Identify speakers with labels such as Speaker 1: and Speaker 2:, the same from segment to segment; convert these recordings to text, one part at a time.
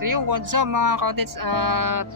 Speaker 1: So yung what's up mga cottage at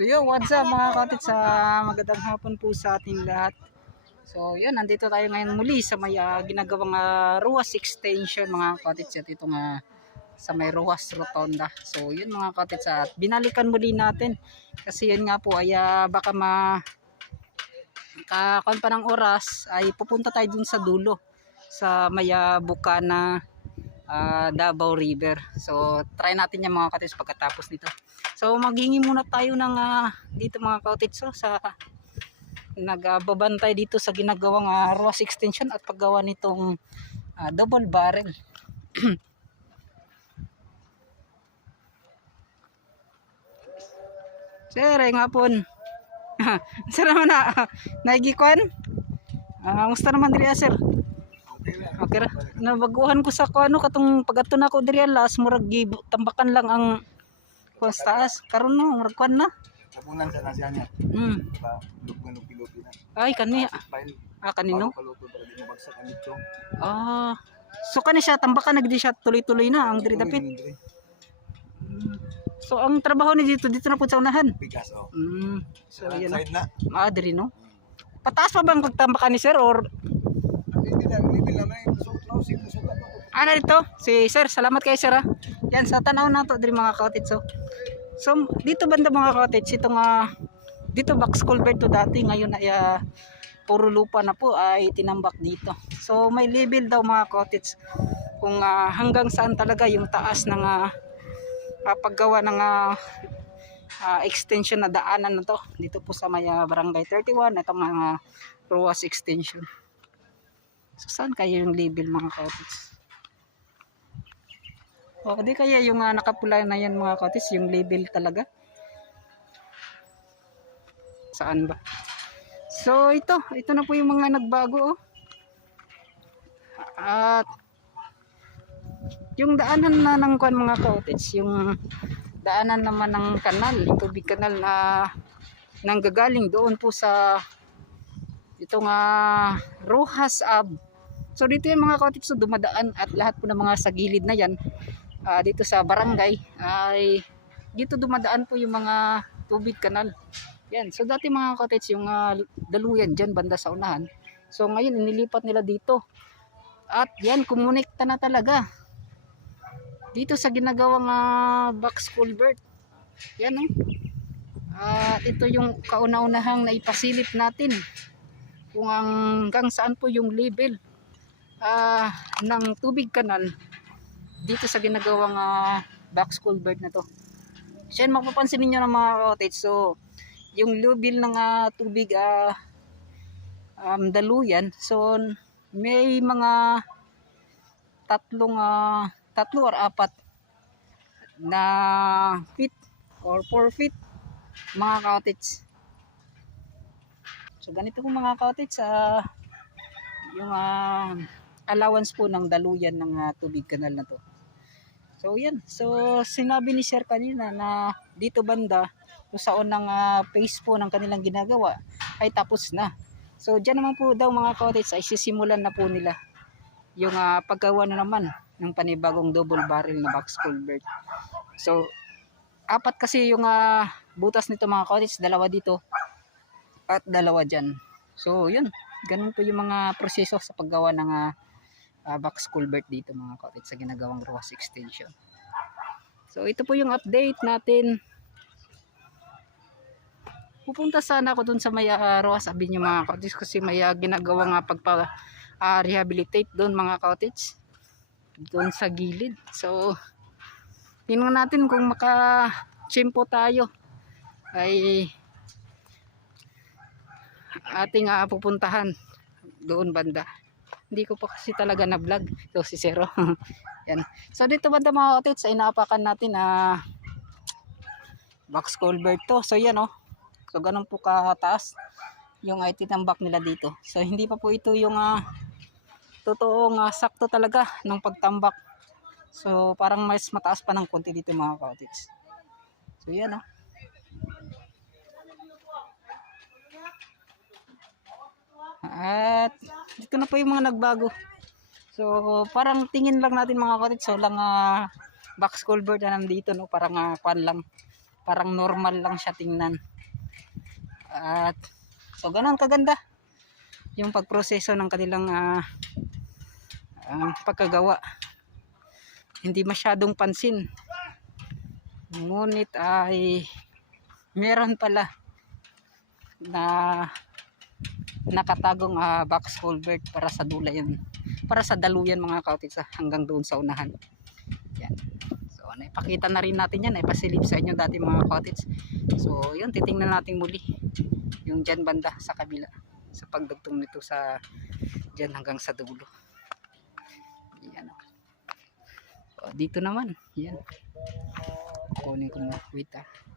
Speaker 1: So yun, what's up mga cottage sa magandang hapon po sa ating lahat. So yun, nandito tayo ngayon muli sa may ah, ginagawang uh, Ruas Extension mga cottage at ito nga sa may Ruas Rotonda. So yun mga cottage at binalikan muli natin. Kasi yun nga po ay ah, baka ma kakuan pa ng oras ay pupunta tayo dun sa dulo. Sa may ah, Bukana ah, Davao River. So try natin yung mga cottage pagkatapos nito. So maghingi muna tayo ng ah, dito mga cottage so, sa nagbabantay dito sa ginagawang uh, Ruas extension at paggawa nitong ah, double barrel. Sir, ay nga po. sir naman na, naigikwan? Ah, musta naman diri ah, sir? Okay ra. Nabaguhan ko sa ko ano katong pagato na ko diri last murag gibo tambakan lang ang taas. Karon no murag kuwan na.
Speaker 2: Kapunan sa nasya niya.
Speaker 1: Hmm.
Speaker 2: Ba, lug pilupi na.
Speaker 1: Ay kani
Speaker 2: File,
Speaker 1: ah kanino? Ah. So kani siya tambakan nagdi siya tuloy-tuloy na ang diri dapit. Hmm. So ang trabaho ni dito dito na pud sa unahan.
Speaker 2: Bigas, oh.
Speaker 1: Hmm. So yan
Speaker 2: side na.
Speaker 1: Ah diri no. Pataas pa bang pagtambakan ni sir or
Speaker 2: Hindi na, hindi na may pusok na, si pusok na.
Speaker 1: Ano dito? Si Sir, salamat kay Sir ah. Yan, sa tanaw na to diri mga cottage. So, so dito banda mga cottage, ito nga, dito box culvert to dati, ngayon ay ah, puro lupa na po ay tinambak dito. So may level daw mga cottage kung ah, hanggang saan talaga yung taas ng ah, ah, paggawa ng ah, ah, extension na daanan na to dito po sa may ah, barangay 31 itong mga Ruas extension. So saan kaya yung label mga cottage? O di kaya yung uh, nakapula na yan mga cottage, yung label talaga? Saan ba? So ito, ito na po yung mga nagbago oh. At yung daanan na ng kwan mga cottage, yung daanan naman ng kanal, tubig kanal na nanggagaling doon po sa itong uh, Rojas Ab. So dito yung mga cottage so dumadaan at lahat po ng mga sa gilid na yan ah, dito sa barangay ay dito dumadaan po yung mga tubig kanal. Yan. So dati mga cottage yung ah, daluyan dyan banda sa unahan. So ngayon inilipat nila dito. At yan kumonekta na talaga. Dito sa ginagawang ah, box culvert. Yan oh. At ito yung kauna-unahang naipasilip natin kung hanggang saan po yung level ah, ng tubig kanal dito sa ginagawang ah, box culvert na to. So mapapansin ninyo ng mga cottage. So, yung level ng ah, tubig ah, um, daluyan. So, may mga tatlong ah, tatlo or apat na feet or 4 feet mga cottage. So, ganito po mga cottage sa yung ah, allowance po ng daluyan ng ah, tubig kanal na to. So yan. So sinabi ni Sir kanina na dito banda kung sa unang ah, phase po ng kanilang ginagawa ay tapos na. So diyan naman po daw mga cottage ay sisimulan na po nila yung ah, paggawa na naman ng panibagong double barrel na box culvert. So, apat kasi yung ah, butas nito mga cottage, dalawa dito at dalawa dyan. So, yun. Ganun po yung mga proseso sa paggawa ng ah, box culvert dito mga cottage sa ginagawang ROAS extension. So, ito po yung update natin. Pupunta sana ako dun sa may uh, ROAS Avenue mga cottage kasi may ah, ginagawa nga pagpa ah, rehabilitate doon mga cottage doon sa gilid so tingnan natin kung maka chimpo tayo ay ating ah, pupuntahan doon banda hindi ko pa kasi talaga na vlog so si Zero. Yan. So dito banda mga cottage ay naapakan natin na box culvert to. So yan oh. So ganun po kataas yung IT tambak nila dito. So hindi pa po ito yung ah, totoong ah, sakto talaga ng pagtambak. So parang mas mataas pa ng konti dito mga cottage. So yan oh. At dito na po yung mga nagbago. So parang tingin lang natin mga cottage. So lang ah, box culvert na nandito no. Parang uh, kwan lang. Parang normal lang siya tingnan. At so ganun kaganda yung pagproseso ng kanilang ah, ang pagkagawa hindi masyadong pansin ngunit ay meron pala na nakatagong ah, box culvert para sa dula yun para sa daluyan mga kautit sa hanggang doon sa unahan. Yan. So naipakita na rin natin yan ipasilip sa inyo dati mga kautit so yun titingnan natin muli yung dyan banda sa kabila sa pagdugtong nito sa dyan hanggang sa dulo. Yan o. O, dito naman. Yan. Kunin ko na. Wait ah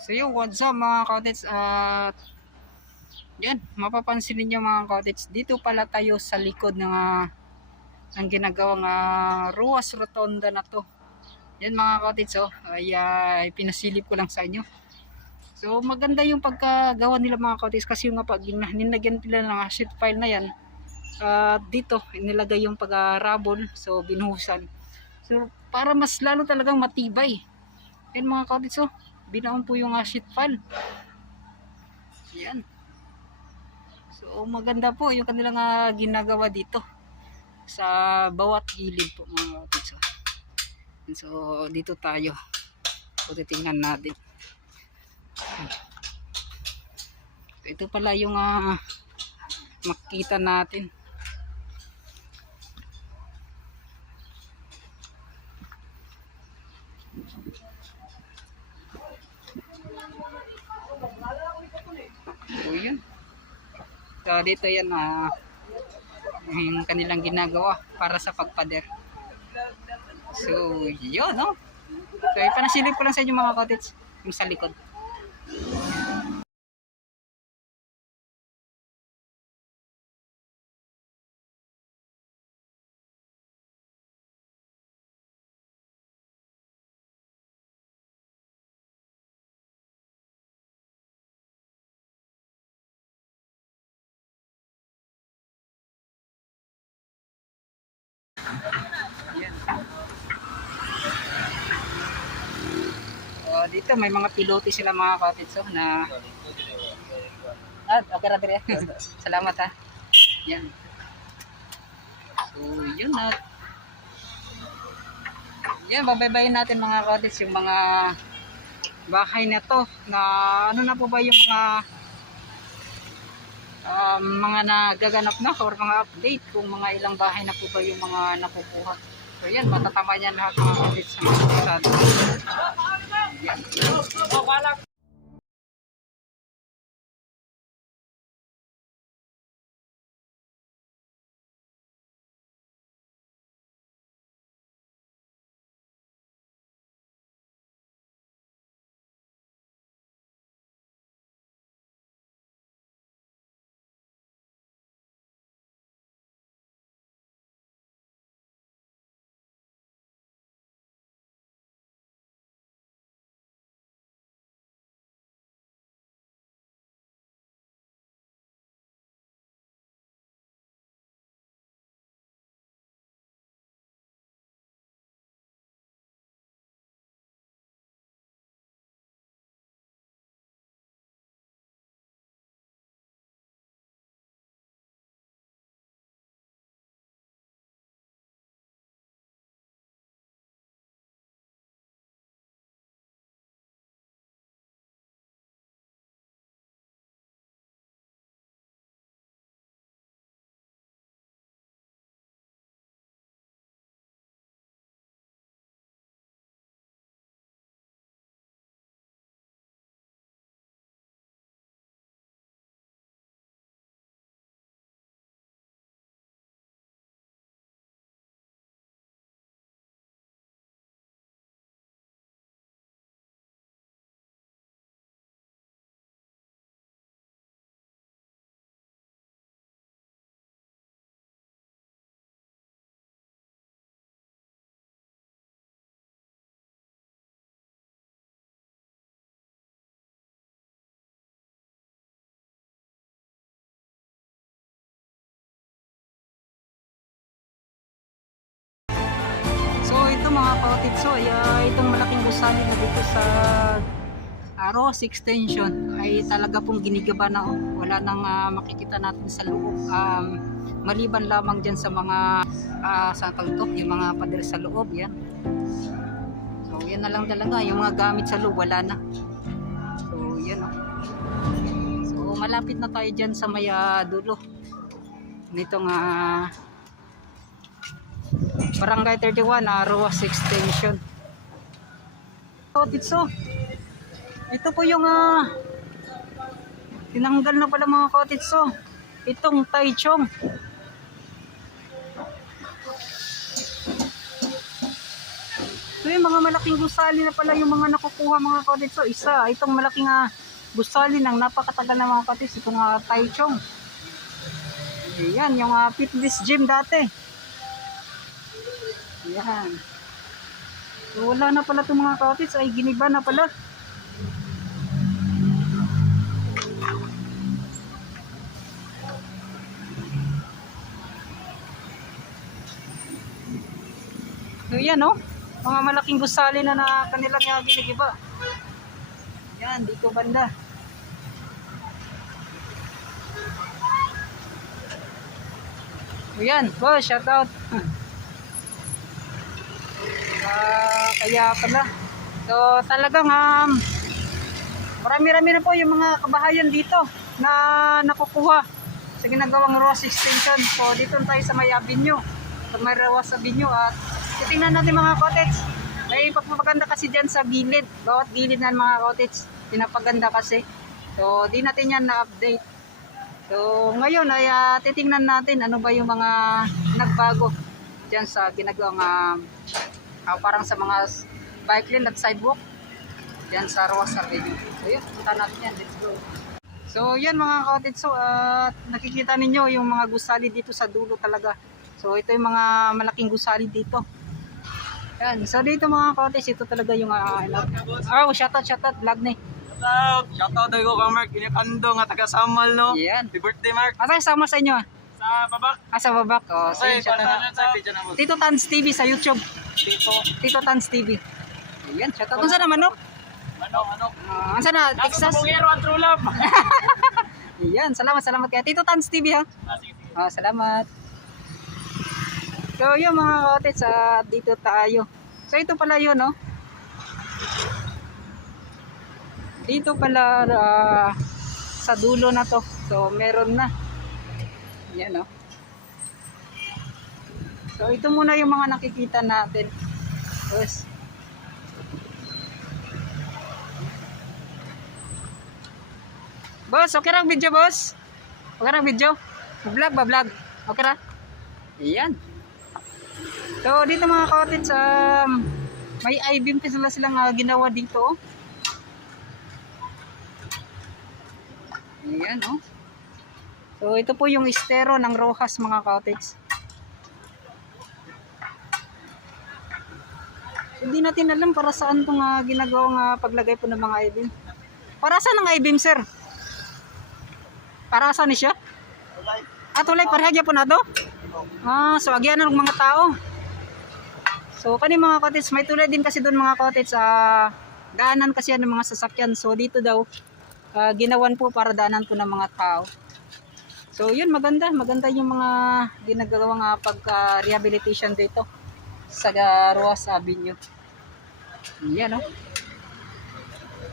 Speaker 1: So yun, what's up mga cottage? At yan, mapapansin ninyo mga cottage. Dito pala tayo sa likod ng ah, ng ginagawang ah, Ruas Rotonda na to. Yan mga cottage oh, ay ah, pinasilip ko lang sa inyo. So maganda yung pagkagawa nila mga cottage kasi yung nga pag ninagyan nila ng ah, sheet file na yan, at dito nilagay yung pag-rabol so binuhusan. So para mas lalo talagang matibay. Yan mga cottage oh, binaon po yung sheet file. Yan. So maganda po yung kanilang ah, ginagawa dito sa bawat gilid po mga oh. So dito tayo. So titingnan natin. Ito pala yung ah, makita natin. So yun. So dito yan ah yung kanilang ginagawa para sa pagpader. So yun no. So ipanasilip ko lang sa inyo mga cottage yung sa likod. Dito may mga pilote sila mga cottage oh, na Ah, okay ra dire. Salamat ha. Yan. So, yun na. Yan, babaybayin natin mga cottage yung mga bahay na to na ano na po ba yung mga um, mga nagaganap na or mga update kung mga ilang bahay na po ba yung mga nakukuha. So yan, matatama yan lahat mga cottage sa mga kasado. Yan. So ay, ah, itong malaking gusali na dito sa Aros extension ay talaga pong ginigaba na oh. Wala nang ah, makikita natin sa loob. Um, maliban lamang dyan sa mga uh, sa ito, yung mga pader sa loob yan. So yan na lang talaga, yung mga gamit sa loob wala na. So yan oh. So malapit na tayo dyan sa may ah, dulo. Nitong ah Barangay 31, uh, Ruas Extension. So, Titso, ito po yung ah, tinanggal na pala mga kotitso. Itong Taichung. So yung mga malaking gusali na pala yung mga nakukuha mga kaotit. So isa, itong malaking ah, gusali ng napakatagal na mga kaotit. Itong uh, Taichung. Ayan, yung uh, fitness gym dati. Ayan. So, wala na pala itong mga kaotit. Ay, giniba na pala. So yan oh, mga malaking gusali na na kanilang uh, ginigiba. Yan, dito banda. So yan, boss, shout out. Ah, kaya pala. So talagang um, marami-rami na po yung mga kabahayan dito na nakukuha sa ginagawang Ross Extension. So dito tayo sa May Avenue, sa May Ross Avenue at titingnan natin mga cottage. May pagpapaganda kasi dyan sa gilid. Bawat gilid ng mga cottage, pinapaganda kasi. So di natin yan na-update. So ngayon ay ah, titingnan natin ano ba yung mga nagbago dyan sa ginagawang ah, ah, parang sa mga bike lane at sidewalk dyan sa Roas Avenue. So yun, punta natin yan. Let's go. So yan mga cottage. So at nakikita ninyo yung mga gusali dito sa dulo talaga. So ito yung mga malaking gusali dito. Yan. So dito mga cottage, ito talaga yung uh, oh, shoutout, shoutout, vlog ni.
Speaker 2: Shoutout! Shoutout ko kang Mark. Inipando nga taga Samal, no?
Speaker 1: Yan.
Speaker 2: Happy birthday, Mark.
Speaker 1: Asa sama sa inyo?
Speaker 2: Sa babak.
Speaker 1: Ah, sa babak. Oh, so yun,
Speaker 2: Ay,
Speaker 1: shoutout.
Speaker 2: na.
Speaker 1: Tito Tans TV sa YouTube.
Speaker 2: Tito.
Speaker 1: Tito Tans TV. Ayan, shoutout. Unsa naman no?
Speaker 2: Ano, ano?
Speaker 1: Uh, unsa na? Texas?
Speaker 2: Bungero ang true love.
Speaker 1: Ayan, salamat, salamat kaya Tito Tans TV ha.
Speaker 2: Ah, sige, sige.
Speaker 1: Ah, salamat. So, yun mga cottage, ah, dito tayo. So, ito pala yun, no? Dito pala ah, sa dulo na to. So, meron na. Yan, no? So, ito muna yung mga nakikita natin. Yes. Boss, okay lang video, boss? Okay lang video? Vlog ba vlog? Okay ra? Ayan. So dito mga cottage, um, may I-beam pa sila silang ah, ginawa dito. Ayan oh. So ito po yung estero ng Rojas mga cottage. Hindi natin alam para saan itong uh, ginagawang ah, paglagay po ng mga I-beam. Para saan ang I-beam sir? Para saan ni siya? Ah, tulay parehagya po na to? Ah, so agyan ng mga tao. So kani mga cottage, may tulay din kasi doon mga cottage sa daanan kasi yan ng mga sasakyan. So dito daw ah, ginawan po para daanan po ng mga tao. So yun maganda, maganda yung mga ginagawang uh, pagka-rehabilitation dito sa Ruas Avenue. Yan oh.